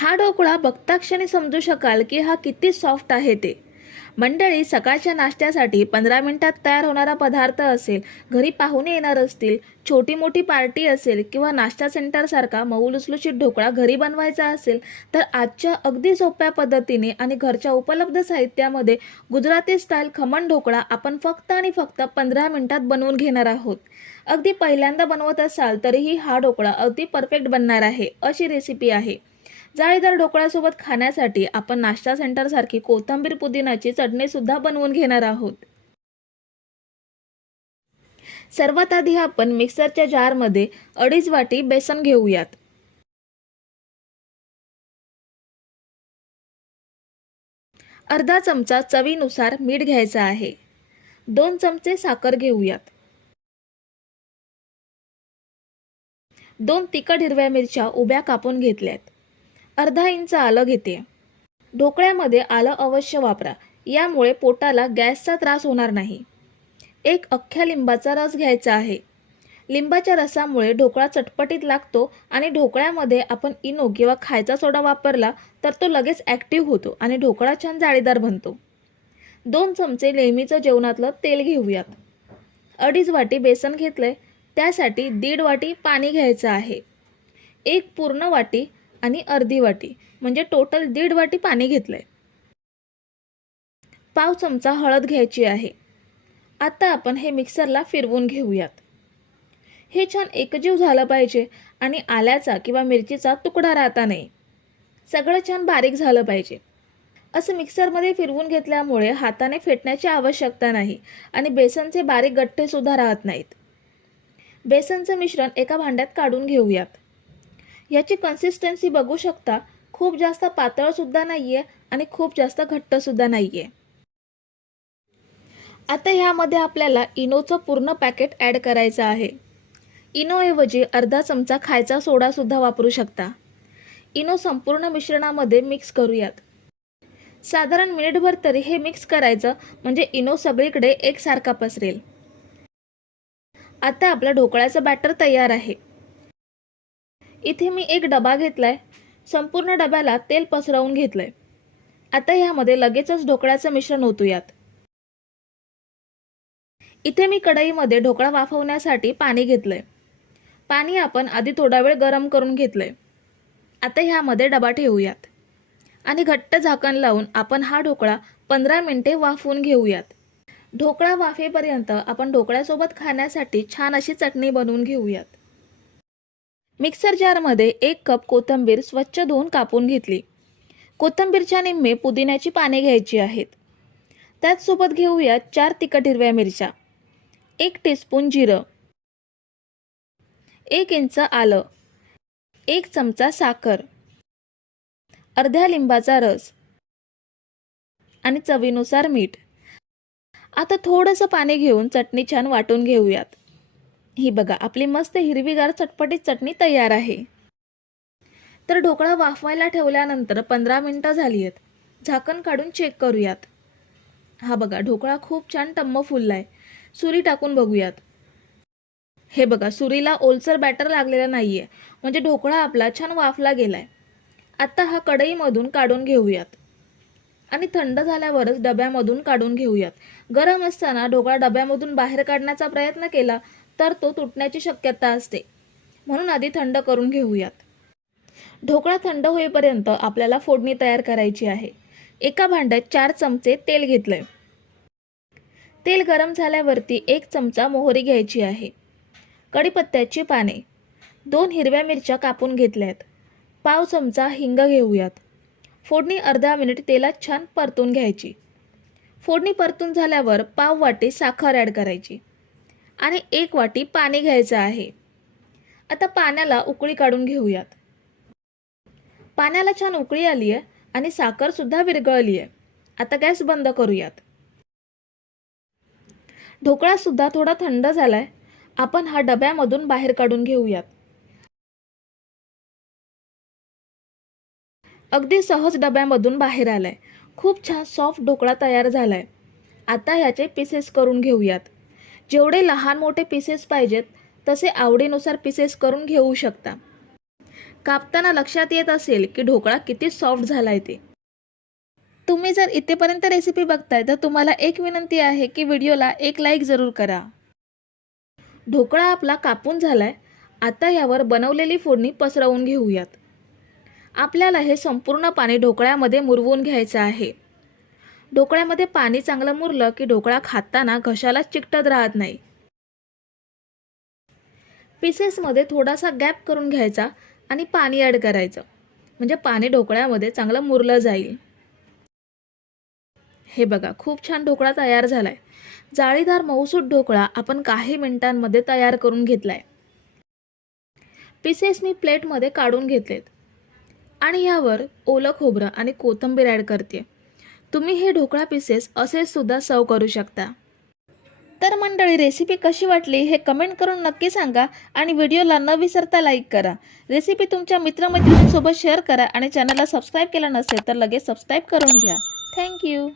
हा ढोकळा बघताक्षणी समजू शकाल की हा किती सॉफ्ट आहे ते. मंडळी, सकाळच्या नाश्त्यासाठी 15 मिनिटात तयार होणारा पदार्थ असेल, घरी पाहुणे येणार असतील, छोटी मोठी पार्टी असेल किंवा नाश्ता सेंटरसारखा मऊ लुसलुशीत ढोकळा घरी बनवायचा असेल, तर आजच्या अगदी सोप्या पद्धतीने आणि घरच्या उपलब्ध साहित्यामध्ये गुजराती स्टाईल खमण ढोकळा आपण फक्त आणि फक्त 15 मिनिटात बनवून घेणार आहोत. अगदी पहिल्यांदा बनवत असाल तरीही हा ढोकळा अगदी परफेक्ट बनणार आहे अशी रेसिपी आहे. जाळीदार ढोकळ्यासोबत खाण्यासाठी आपण नाश्ता सेंटरसारखी कोथिंबीर पुदिनाची चटणी सुद्धा बनवून घेणार आहोत. सर्वात आधी आपण मिक्सरच्या जारमध्ये 2.5 वाटी बेसन घेऊयात. अर्धा चमचा चवीनुसार मीठ घ्यायचं आहे. 2 चमचे साखर घेऊयात. 2 तिखट हिरव्या मिरच्या उभ्या कापून घेतल्यात. अर्धा इंच आलं घेते. ढोकळ्यामध्ये आलं अवश्य वापरा, यामुळे पोटाला गॅसचा त्रास होणार नाही. 1 अख्ख्या लिंबाचा रस घ्यायचा आहे. लिंबाच्या रसामुळे ढोकळा चटपटीत लागतो आणि ढोकळ्यामध्ये आपण इनो किंवा खायचा सोडा वापरला तर तो लगेच ॲक्टिव्ह होतो आणि ढोकळा छान जाळीदार बनतो. 2 चमचे नेहमीचं जेवणातलं तेल घेऊयात. 2.5 वाटी बेसन घेतलंय, त्यासाठी 1.5 वाटी पाणी घ्यायचं आहे. 1 पूर्ण वाटी आणि अर्धी वाटी म्हणजे टोटल 1.5 वाटी पाणी घेतलंय. पाव चमचा हळद घ्यायची आहे. आता आपण हे मिक्सरला फिरवून घेऊयात. हे छान एकजीव झालं पाहिजे आणि आल्याचा किंवा मिरचीचा तुकडा राहता नाही. सगळं छान बारीक झालं पाहिजे. असं मिक्सरमध्ये फिरवून घेतल्यामुळे हाताने फेटण्याची आवश्यकता नाही आणि बेसनचे बारीक गठ्ठे सुद्धा राहत नाहीत. बेसनचं मिश्रण एका भांड्यात काढून घेऊयात. याची कन्सिस्टन्सी बघू शकता, खूप जास्त पातळ सुद्धा नाहीये आणि खूप जास्त घट्ट सुद्धा नाहीये. आता ह्यामध्ये आपल्याला इनोचं पूर्ण पॅकेट ॲड करायचं आहे. इनोऐवजी अर्धा चमचा खायचा सोडा सुद्धा वापरू शकता. इनो संपूर्ण मिश्रणामध्ये मिक्स करूयात. साधारण मिनिटभर तरी हे मिक्स करायचं, म्हणजे इनो सगळीकडे एकसारखा पसरेल. आता आपला ढोकळ्याचं बॅटर तयार आहे. इथे मी एक डबा घेतलाय. संपूर्ण डब्याला तेल पसरवून घेतलंय. आता ह्यामध्ये लगेचच ढोकळ्याचं मिश्रण ओतूयात. इथे मी कढईमध्ये ढोकळा वाफवण्यासाठी पाणी घेतलंय. पाणी आपण आधी थोडा वेळ गरम करून घेतलंय. आता ह्यामध्ये डबा ठेवूयात आणि घट्ट झाकण लावून आपण हा ढोकळा 15 मिनिटे वाफवून घेऊयात. ढोकळा वाफेपर्यंत आपण ढोकळ्यासोबत खाण्यासाठी छान अशी चटणी बनवून घेऊयात. मिक्सर जारमध्ये 1 कप कोथिंबीर स्वच्छ धुवून कापून घेतली. कोथिंबीरच्या निम्मे पुदिन्याची पाने घ्यायची आहेत. त्याचसोबत घेऊयात 4 तिखट हिरव्या मिरच्या, 1 टीस्पून जिरं, 1 इंच आलं, 1 चमचा साखर, अर्ध्या लिंबाचा रस आणि चवीनुसार मीठ. आता थोडंसं पाणी घेऊन चटणी छान वाटून घेऊयात. ही बघा, आपली मस्त हिरवीगार चटपटीत चटणी तयार आहे. तर ढोकळा वाफवायला ठेवल्यानंतर 15 मिनिटं झाली आहेत. झाकण काढून चेक करूयात. हा बघा, ढोकळा खूप छान टम्म फुललाय. सुरी टाकून बघूयात. हे बघा, सुरीला ओलसर बॅटर लागलेलं नाहीये, म्हणजे ढोकळा आपला छान वाफला गेलाय. आता हा कढईमधून काढून घेऊयात आणि थंड झाल्यावरच डब्यामधून काढून घेऊयात. गरम असताना ढोकळा डब्यामधून बाहेर काढण्याचा प्रयत्न केला तर तो तुटण्याची शक्यता असते, म्हणून आधी थंड करून घेऊयात. ढोकळा थंड होईपर्यंत आपल्याला फोडणी तयार करायची आहे. एका भांड्यात 4 चमचे तेल घेतलंय. तेल गरम झाल्यावरती 1 चमचा मोहरी घ्यायची आहे. कढीपत्त्याची पाने, 2 हिरव्या मिरच्या कापून घेतल्यात. पाव चमचा हिंग घेऊयात. फोडणी अर्धा मिनिट तेलात छान परतून घ्यायची. फोडणी परतून झाल्यावर पाव वाटी साखर ॲड करायची आणि 1 वाटी पाणी घ्यायचं आहे. आता पाण्याला उकळी काढून घेऊयात. पाण्याला छान उकळी आली आहे आणि साखर सुद्धा विरघळली आहे. आता गॅस बंद करूयात. ढोकळा सुद्धा थोडा थंड झालाय. आपण हा डब्यामधून बाहेर काढून घेऊयात. अगदी सहज डब्यामधून बाहेर आलाय. खूप छान सॉफ्ट ढोकळा तयार झालाय. आता ह्याचे पीसेस करून घेऊयात. जेवढे लहान मोठे पीसेस पाहिजेत तसे आवडीनुसार पीसेस करून घेऊ शकता. कापताना लक्षात येत असेल की ढोकळा किती सॉफ्ट झालाय ते. तुम्ही जर इथेपर्यंत रेसिपी बघताय तर तुम्हाला एक विनंती आहे की व्हिडिओला एक लाईक जरूर करा. ढोकळा आपला कापून झालाय. आता यावर बनवलेली फोडणी पसरवून घेऊयात. आपल्याला हे संपूर्ण पाणी ढोकळ्यामध्ये मुरवून घ्यायचं आहे. ढोकळ्यामध्ये पाणी चांगलं मुरलं की ढोकळा खाताना घशाला चिकटत राहत नाही. पीसेसमध्ये थोडासा गॅप करून घ्यायचा आणि पाणी ॲड करायचं, म्हणजे पाणी ढोकळ्यामध्ये चांगलं मुरलं जाईल. हे बघा, खूप छान ढोकळा तयार झालाय. जाळीदार मऊसूत ढोकळा आपण काही मिनिटांमध्ये तयार करून घेतलाय. पीसेस मी प्लेटमध्ये काढून घेतलेत आणि यावर ओलं खोबरं आणि कोथिंबीर ॲड करते. तुम्ही हे ढोकळा पीसेस असे सुद्धा सर्व करू शकता. तर मंडळी, रेसिपी कशी वाटली हे कमेंट करून नक्की सांगा आणि व्हिडिओला न विसरता लाईक करा. रेसिपी तुमच्या मित्रमैत्रिणींसोबत शेअर करा आणि चॅनलला सबस्क्राईब केलं नसेल तर लगेच सबस्क्राईब करून घ्या. थँक्यू.